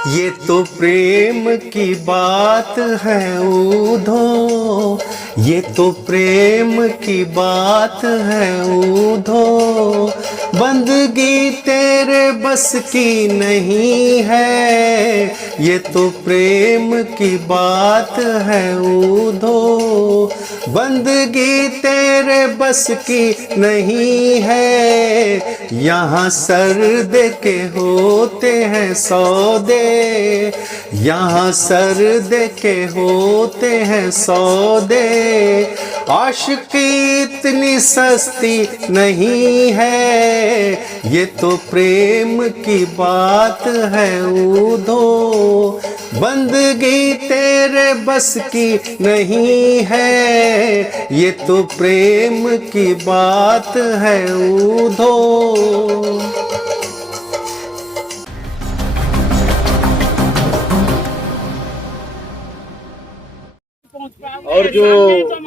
ये तो प्रेम की बात है उधो, ये तो प्रेम की बात है उधो, बंदगी तेरे बस की नहीं है। ये तो प्रेम की बात है उधो, बंदगी तेरे बस की नहीं है। यहाँ सर्द के होते हैं सौदे, यहाँ सर्द के होते हैं सौदे, आशिकी इतनी सस्ती नहीं है। ये तो प्रेम की बात है उधो, बंदगी तेरे बस की नहीं है। ये तो प्रेम की बात है उधो। और जो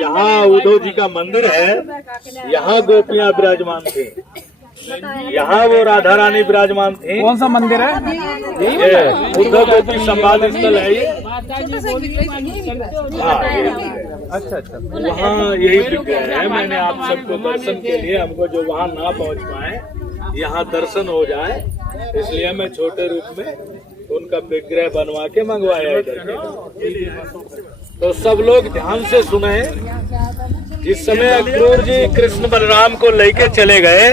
यहाँ उद्धव जी का मंदिर है, यहाँ गोपियाँ विराजमान थी, यहाँ वो राधा रानी विराजमान थी। कौन सा मंदिर है? ये उद्धव गोपी संवाद स्थल है ये। हाँ, अच्छा अच्छा। वहाँ यही विग्रह है। मैंने आप सबको दर्शन के लिए, हमको जो वहाँ ना पहुँच पाए, यहाँ दर्शन हो जाए, इसलिए मैं छोटे रूप में उनका विग्रह बनवा के मंगवाया है। तो सब लोग ध्यान से सुने। जिस समय अक्रूर जी कृष्ण बलराम को लेके चले गए,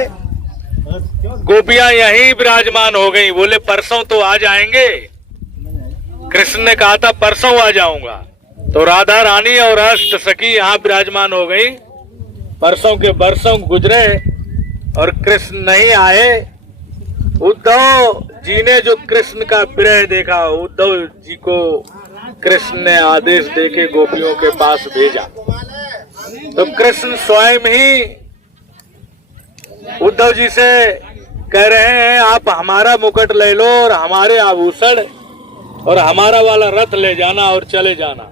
गोपियां यहीं विराजमान हो गई। बोले परसों तो आ जाएंगे। कृष्ण ने कहा था परसों आ जाऊंगा, तो राधा रानी और अष्ट सखी यहाँ विराजमान हो गई। परसों के बरसों गुजरे और कृष्ण नहीं आए। उद्धव जी ने जो कृष्ण का विरह देखा, उद्धव जी को कृष्ण ने आदेश देके गोपियों के पास भेजा। तो कृष्ण स्वयं ही उद्धव जी से कह रहे हैं, आप हमारा मुकुट ले लो और हमारे आभूषण और हमारा वाला रथ ले जाना और चले जाना।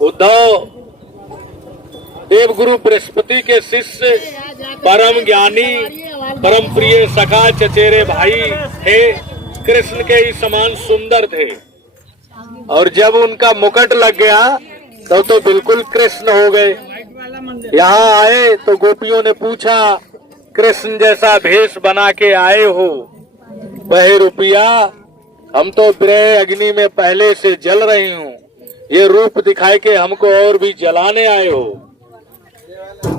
उद्धव देवगुरु बृहस्पति के शिष्य, परम ज्ञानी, परम प्रिय सखा चचेरे भाई थे। कृष्ण के ही समान सुंदर थे। और जब उनका मुकुट लग गया तो बिल्कुल कृष्ण हो गए। यहाँ आए तो गोपियों ने पूछा, कृष्ण जैसा भेष बना के आए हो वह रुपया, हम तो विरह अग्नि में पहले से जल रही हूँ, ये रूप दिखाए के हमको और भी जलाने आए हो।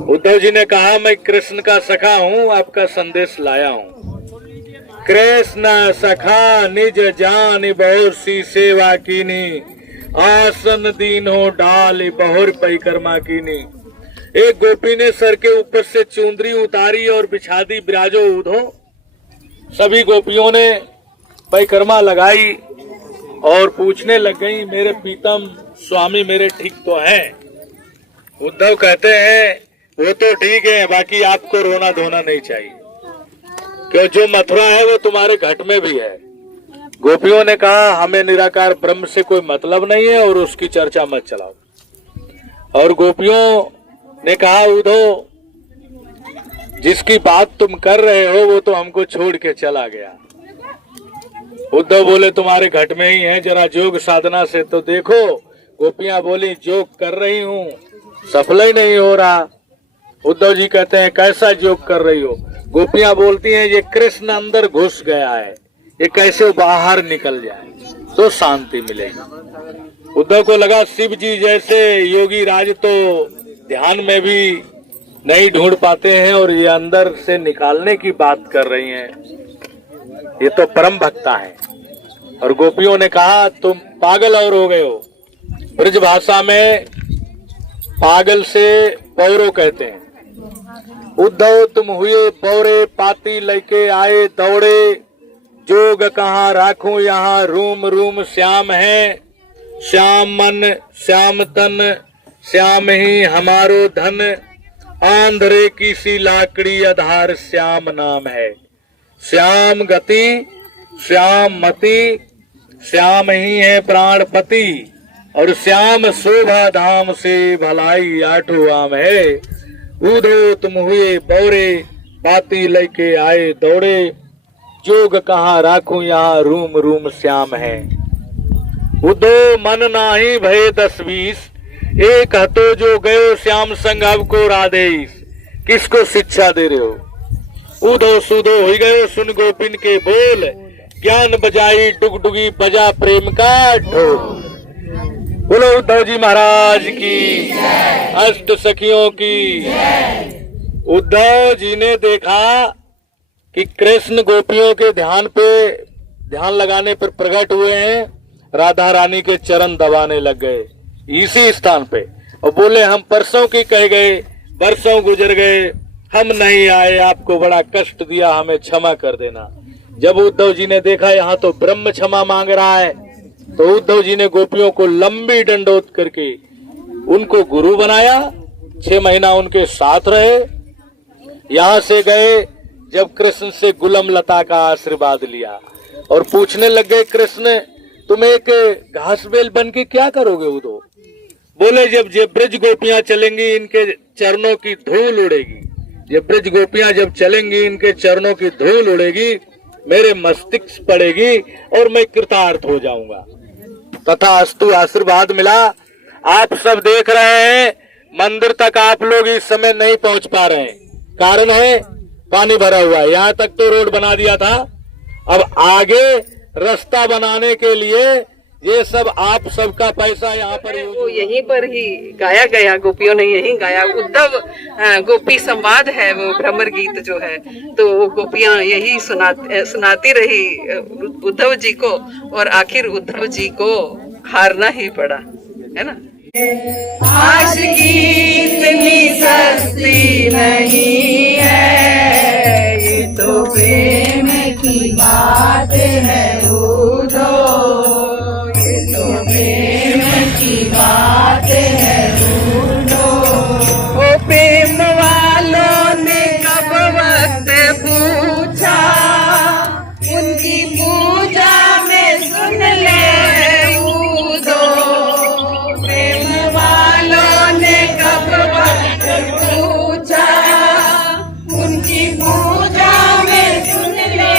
उद्धव जी ने कहा, मैं कृष्ण का सखा हूँ, आपका संदेश लाया हूँ। कृष्ण सखा निज जान बहुर सी सेवा कीनी, आसन दीनो डाल बहुर परिक्रमा कीनी। एक गोपी ने सर के ऊपर से चुंदरी उतारी और बिछा दी, विराजो उधो। सभी गोपियों ने परिक्रमा लगाई और पूछने लग गई, मेरे प्रीतम स्वामी मेरे ठीक तो हैं? उद्धव कहते हैं, वो तो ठीक है, बाकी आपको रोना धोना नहीं चाहिए, क्यों जो मथुरा है वो तुम्हारे घट में भी है। गोपियों ने कहा, हमें निराकार ब्रह्म से कोई मतलब नहीं है और उसकी चर्चा मत चलाओ। और गोपियों ने कहा, उद्धव जिसकी बात तुम कर रहे हो वो तो हमको छोड़ के चला गया। उद्धव बोले, तुम्हारे घट में ही है, जरा जोग साधना से तो देखो। गोपियां बोली, जोग कर रही हूँ, सफल ही नहीं हो रहा। उद्धव जी कहते हैं, कैसा जोग कर रही हो? गोपियां बोलती हैं, ये कृष्ण अंदर घुस गया है, ये कैसे बाहर निकल जाए तो शांति मिलेगी। उद्धव को लगा शिव जी जैसे योगी राज तो ध्यान में भी नहीं ढूंढ पाते हैं और ये अंदर से निकालने की बात कर रही हैं, ये तो परम भक्ता है। और गोपियों ने कहा, तुम पागल और हो गए हो। ब्रज भाषा में पागल से पौरो कहते हैं। उद्धव तुम हुए पौरे, पाती लेके आए दौड़े, जोग कहाँ राखूं यहाँ रूम रूम श्याम है। श्याम मन श्याम तन श्याम ही हमारो धन, आंध्रे की सी लाकड़ी आधार श्याम नाम है। श्याम गति श्याम मति श्याम ही है प्राणपति, और श्याम शोभा धाम से भलाई आठों आम है। उधो तुम हुए बौरे, पाती लेके आए दौड़े, जोग कहाँ राखूं यहाँ रूम रूम श्याम है। उदो मन नाही भय 10-20 एक हतो जो गयो श्याम संग अब को राधेश। किसको शिक्षा दे रहे हो? उदो सुदो हो गयो सुन गोपिन के बोल ज्ञान बजाई डुगडुगी बजा प्रेम का ढोल। बोलो उद्धव जी महाराज की, अष्ट सखियों की। उद्धव जी ने देखा कि कृष्ण गोपियों के ध्यान लगाने पर प्रकट हुए हैं, राधा रानी के चरण दबाने लग गए इसी स्थान पे और बोले हम परसों की कह गए, बरसों गुजर गए, हम नहीं आए, आपको बड़ा कष्ट दिया, हमें क्षमा कर देना। जब उद्धव जी ने देखा यहाँ तो ब्रह्म क्षमा मांग रहा है, तो उद्धव जी ने गोपियों को लंबी दंडोत करके उनको गुरु बनाया। 6 महीना उनके साथ रहे। यहाँ से गए जब कृष्ण से गुलम लता का आशीर्वाद लिया और पूछने लग गए, कृष्ण तुम एक घास बेल बन के क्या करोगे उद्धव? बोले जब ब्रज गोपियां चलेंगी इनके चरणों की धूल उड़ेगी। जब ब्रज गोपियां जब चलेंगी इनके चरणों की धूल उड़ेगी, मेरे मस्तिष्क पड़ेगी और मैं कृतार्थ हो जाऊंगा। तथास्तु आशीर्वाद मिला। आप सब देख रहे हैं मंदिर तक आप लोग इस समय नहीं पहुंच पा रहे हैं, कारण है पानी भरा हुआ है। यहाँ तक तो रोड बना दिया था, अब आगे रास्ता बनाने के लिए ये सब आप सबका पैसा यहाँ पर वो यहीं पर ही गाया गया, गोपियों ने यहीं गाया। उद्धव गोपी संवाद है वो भ्रमर गीत जो है, तो वो गोपियां यही सुनाती रही उद्धव जी को और आखिर उद्धव जी को हारना ही पड़ा, है ना। आशिकी इतनी सस्ती नहीं है, ये तो प्रेम की बात है उद्धव, ये तो प्रेम की बात है उद्धव। वो प्रेम वालों ने कब वक्त पूछा, उनकी पूजा में सुन ले उद्धव। प्रेम वालों ने कब वक्त पूछा, उनकी पूजा में सुन ले।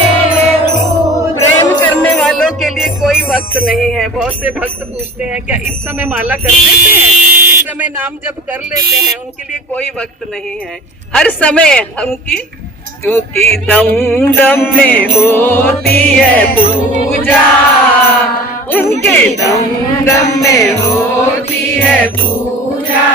प्रेम करने वालों के लिए कोई वक्त नहीं है। बहुत से भक्त पूछते हैं क्या इस समय माला कर लेते हैं, इस समय नाम जप कर लेते हैं? उनके लिए कोई वक्त नहीं है, हर समय उनकी, क्योंकि दम दम में होती है पूजा, उनके दम दम में होती है पूजा।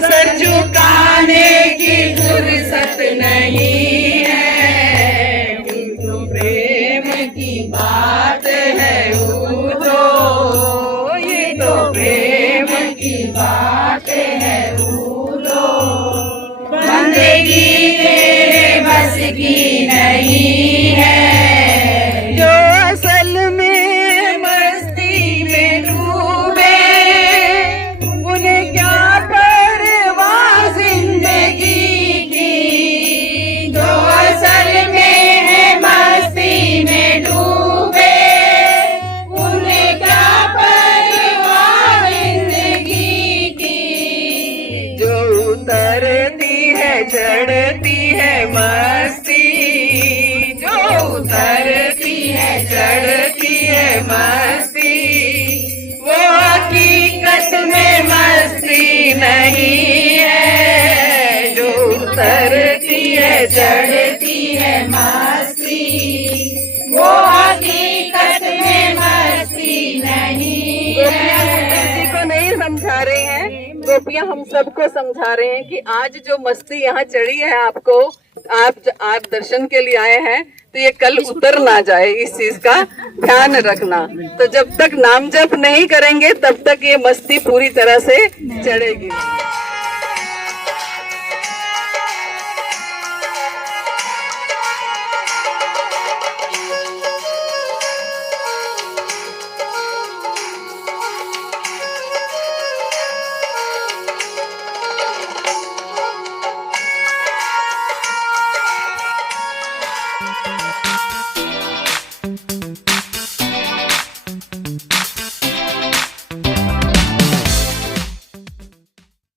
सर झुकाने की फुर्सत नहीं है, उनको प्रेम की बात है उद्धव, ये तो प्रेम की बात है उद्धव। बंदगी तेरे बस की नहीं है, जो असल में मस्ती में डूबे, उन्हें क्या परवाह जिंदगी की। जो असल में है मस्ती में डूबे, उन्हें क्या परवाह जिंदगी की। जो उतरती है चढ़ती है मस्ती, जो उतरती है चढ़ती है मस्ती, वो हकीकत में मस्ती नहीं है। जो उतरती है चढ़ती है मस्ती, वो हकीकत में मस्ती नहीं है। गोपियां को नहीं समझा रहे हैं, गोपियां हम सबको समझा रहे हैं कि आज जो मस्ती यहाँ चढ़ी है आपको, आप दर्शन के लिए आए हैं, तो ये कल उतर ना जाए, इस चीज का ध्यान रखना। तो जब तक नाम जप नहीं करेंगे तब तक ये मस्ती पूरी तरह से चढ़ेगी।